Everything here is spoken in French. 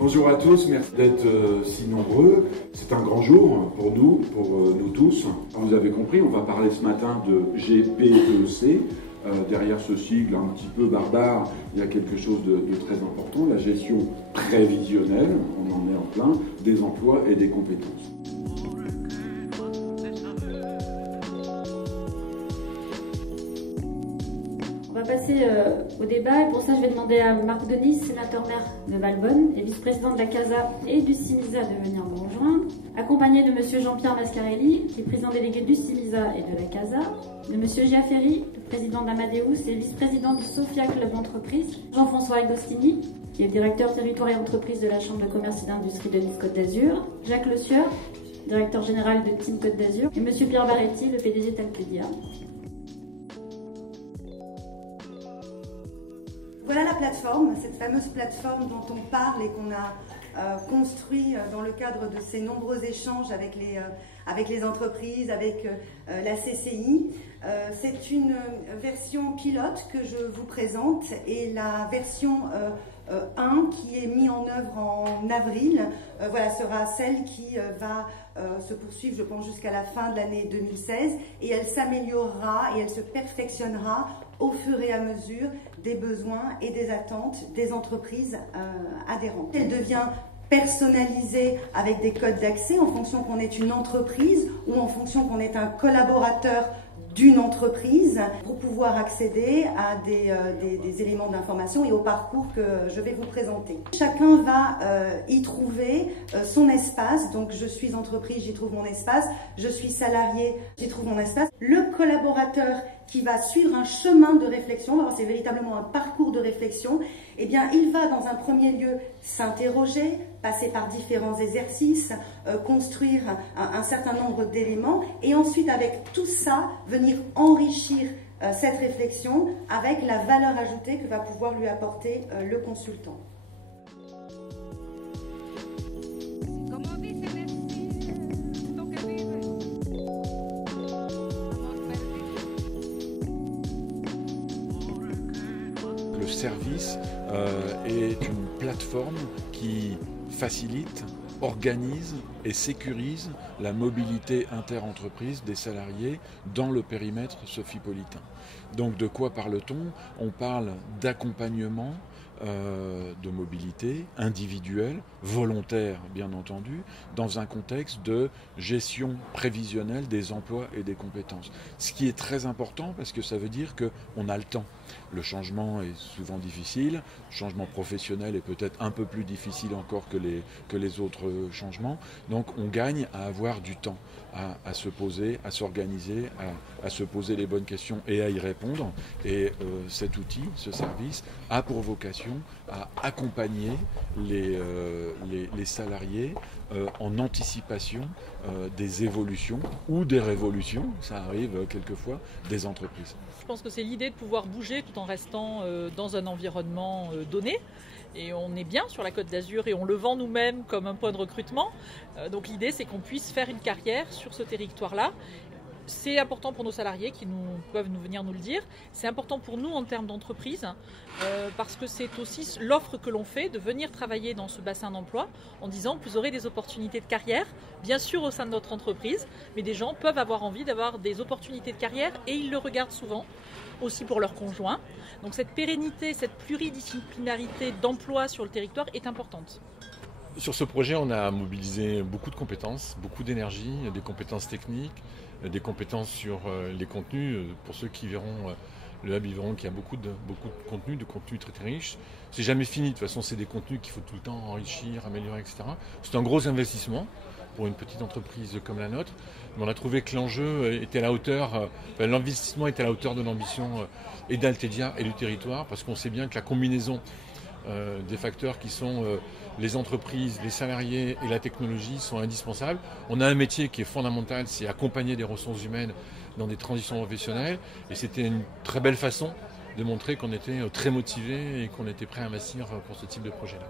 Bonjour à tous, merci d'être si nombreux. C'est un grand jour pour nous tous. Vous avez compris, on va parler ce matin de GPEC. Derrière ce sigle un petit peu barbare, il y a quelque chose de très important, la gestion prévisionnelle, on en est en plein, des emplois et des compétences. On va passer au débat et pour ça je vais demander à Marc Denis, sénateur maire de Valbonne et vice-président de la CASA et du CIMISA de venir nous rejoindre, accompagné de monsieur Jean-Pierre Mascarelli, qui est président délégué du CIMISA et de la CASA, de monsieur Giaferi, président d'Amadeus et vice-président du Sofia Club d'entreprise, Jean-François Agostini, qui est directeur territoire et entreprise de la Chambre de commerce et d'industrie de Nice Côte d'Azur, Jacques Le Sieur, directeur général de Team Côte d'Azur, et monsieur Pierre Baretti, le PDG Talpedia. Voilà la plateforme, cette fameuse plateforme dont on parle et qu'on a construit dans le cadre de ces nombreux échanges avec les entreprises, avec la CCI. C'est une version pilote que je vous présente et la version 1 qui est mise en œuvre en avril, voilà, sera celle qui va se poursuivre, je pense, jusqu'à la fin de l'année 2016 et elle s'améliorera et elle se perfectionnera au fur et à mesure des besoins et des attentes des entreprises adhérentes. Elle devient personnalisée avec des codes d'accès en fonction qu'on est une entreprise ou en fonction qu'on est un collaborateur d'une entreprise pour pouvoir accéder à des éléments d'information et au parcours que je vais vous présenter. Chacun va y trouver son espace, donc je suis entreprise, j'y trouve mon espace, je suis salarié, j'y trouve mon espace. Le collaborateur qui va suivre un chemin de réflexion, c'est véritablement un parcours de réflexion, eh bien il va dans un premier lieu s'interroger, passer par différents exercices, construire un certain nombre d'éléments et ensuite avec tout ça venir enrichir cette réflexion avec la valeur ajoutée que va pouvoir lui apporter le consultant. Le service est une plateforme qui facilite, organise et sécurise la mobilité inter-entreprise des salariés dans le périmètre sophipolitain. Donc de quoi parle-t-on? On parle d'accompagnement de mobilité individuelle, volontaire bien entendu, dans un contexte de gestion prévisionnelle des emplois et des compétences. Ce qui est très important parce que ça veut dire qu'on a le temps. Le changement est souvent difficile, le changement professionnel est peut-être un peu plus difficile encore que les autres changements, donc on gagne à avoir du temps, à se poser, à s'organiser, à se poser les bonnes questions et à y répondre. Et cet outil, ce service, a pour vocation à accompagner les salariés en anticipation des évolutions ou des révolutions, ça arrive quelquefois, des entreprises. Je pense que c'est l'idée de pouvoir bouger tout en restant dans un environnement donné. Et on est bien sur la Côte d'Azur et on le vend nous-mêmes comme un point de recrutement. Donc l'idée, c'est qu'on puisse faire une carrière sur ce territoire-là. C'est important pour nos salariés qui peuvent venir nous le dire. C'est important pour nous en termes d'entreprise parce que c'est aussi l'offre que l'on fait de venir travailler dans ce bassin d'emploi en disant que vous aurez des opportunités de carrière, bien sûr au sein de notre entreprise, mais des gens peuvent avoir envie d'avoir des opportunités de carrière et ils le regardent souvent aussi pour leurs conjoints. Donc cette pérennité, cette pluridisciplinarité d'emploi sur le territoire est importante. Sur ce projet, on a mobilisé beaucoup de compétences, beaucoup d'énergie, des compétences techniques, des compétences sur les contenus. Pour ceux qui verront le hub, ils verront qu'il y a beaucoup de contenus très très riches. C'est jamais fini, de toute façon c'est des contenus qu'il faut tout le temps enrichir, améliorer, etc. C'est un gros investissement pour une petite entreprise comme la nôtre, mais on a trouvé que l'enjeu était à la hauteur, l'investissement était à la hauteur de l'ambition et d'Altedia et du territoire, parce qu'on sait bien que la combinaison des facteurs qui sont les entreprises, les salariés et la technologie sont indispensables. On a un métier qui est fondamental, c'est accompagner des ressources humaines dans des transitions professionnelles, et c'était une très belle façon de montrer qu'on était très motivés et qu'on était prêt à investir pour ce type de projet-là.